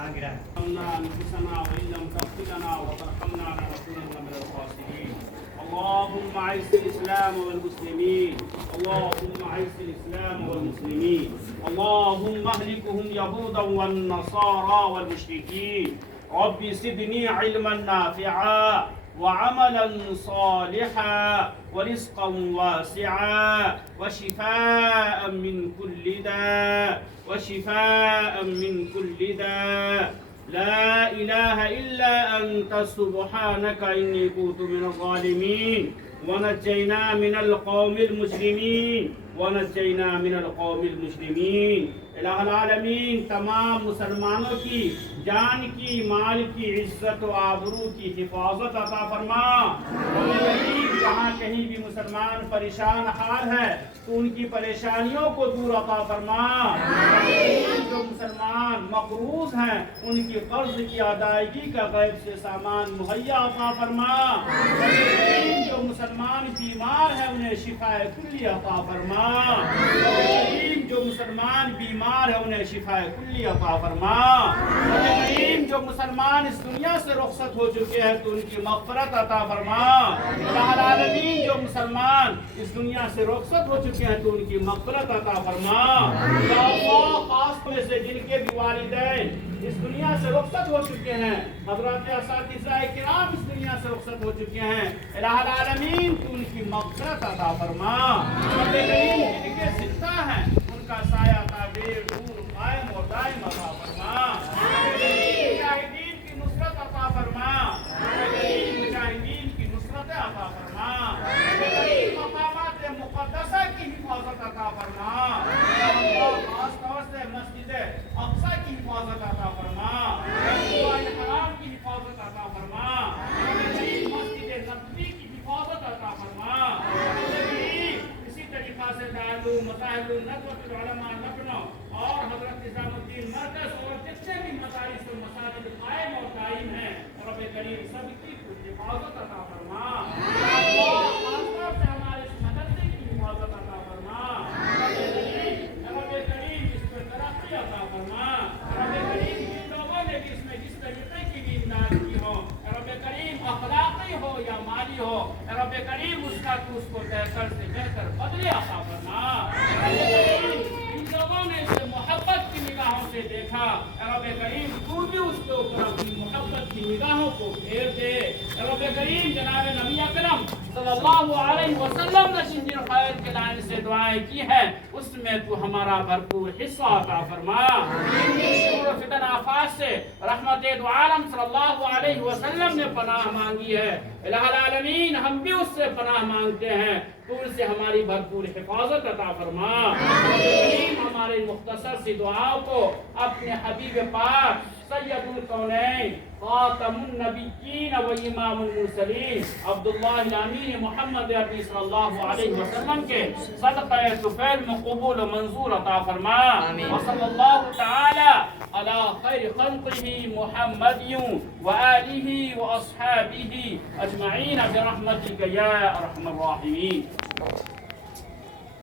أنفسنا وإن لم تغفر لنا وترحمنا لنكونن من الخاسرين. اللهم أعز الإسلام والمسلمين، اللهم أعز الإسلام والمسلمين، اللهم أهلكهم يهودا والنصارى والمشركين. رب زدني علما نافعا وعملا صالحا ورزقا واسعا وشفاء من كل داء وشفاء من كل داء. لا إله إلا أنت سبحانك إني كنت من الظالمين. ونجينا من القوم المجرمين ونجينا من القوم المجرمين. الہ العالمین تمام مسلمانوں کی جان کی، مال کی، عزت و آبرو کی حفاظت عطا فرما. جہاں کہیں بھی مسلمان پریشان حال ہے تو ان کی پریشانیوں کو دور عطا فرما. جو مسلمان مقروض ہیں ان کی قرض کی ادائیگی کا غیب سے سامان مہیا عطا فرما. جو مسلمان بیمار ہیں انہیں شفاء کلی عطا فرما. جو مسلمان بیمار ہے انہیں شفاء کلی عطا فرما. جو مسلمان اس دنیا سے رخصت ہو چکے ہیں تو ان کی مغفرت عطا فرما. الہ العالمین جو مسلمان اس دنیا سے رخصت ہو چکے ہیں تو ان کی مغفرت عطا فرما. یا اللہ خاص طور سے جن کے بھی والدین اس دنیا سے رخصت ہو چکے ہیں، حضرات اساتذہ کرام اس دنیا سے رخصت ہو چکے ہیں، الہ العالمین تو ان کی مغفرت عطا فرما. رب کریم جن کے زندہ ہیں ان کا سایہ تعبیر دور قائم اور دائم عطا فرما. مجاہدین کی نصرت عطا فرما. مجاہدین کی نصرت عطا فرما. مقامات مقدسہ کی حفاظت عطا فرما. خاص طور سے مسجد اقصی کی حفاظت عطا فرما. حرام کی حفاظت عطا فرما. مسجد نبوی کی حفاظت عطا فرما. اسی طریقہ سے دارالعلوم مصاحب الندوۃ العلماء لکھنؤ اور حضرت نظام الدین مرکز اور جتنے بھی مدارس و مساجد قائم اور قائم ہیں، رب کریم سب کی حفاظت عطا فرما. خاص طور سے ہمارے اس مدرسے کی حفاظت عطا فرما. رب کریم اس پر ترقی عطا فرما. رب کریم جن لوگوں نے بھی اس میں جس طریقے کی بھی امداد کی ہو، رب کریم اخلاقی ہو یا مالی ہو، رب کریم اس کا تو اس کو بہتر سے بہتر بدلے عطا فرما. ان لوگوں نے اسے محبت کی نگاہوں سے دیکھا، رب کریم تو بھی اس کے اوپر اپنی محبت کی نگاہوں کو پھیر دے. رب کریم جناب نبی اکرم صلی اللہ علیہ وسلم نے جن خیر کے لائن سے دعائیں کی ہیں اس میں تو ہمارا بھرپور حصہ عطا فرما. شرور و فتن آفات سے رحمت دو عالم صلی اللہ علیہ وسلم نے پناہ مانگی ہے، الہ العالمین ہم بھی اس سے پناہ مانگتے ہیں، تو ان سے ہماری بھرپور حفاظت عطا فرما. ہمارے مختصر سی دعاؤں کو اپنے حبیب پاک سید الکونین خاتم النبیین و امام المرسلین عبداللہ الامین محمد عربی صلی اللہ علیہ وسلم کے صدقہ طفیل میں قبول و منظور عطا فرما. وصلی اللہ تعالی علی خیر خلقہ محمد وآلہ واصحابہ اجمعین برحمتک یا ارحم الراحمین.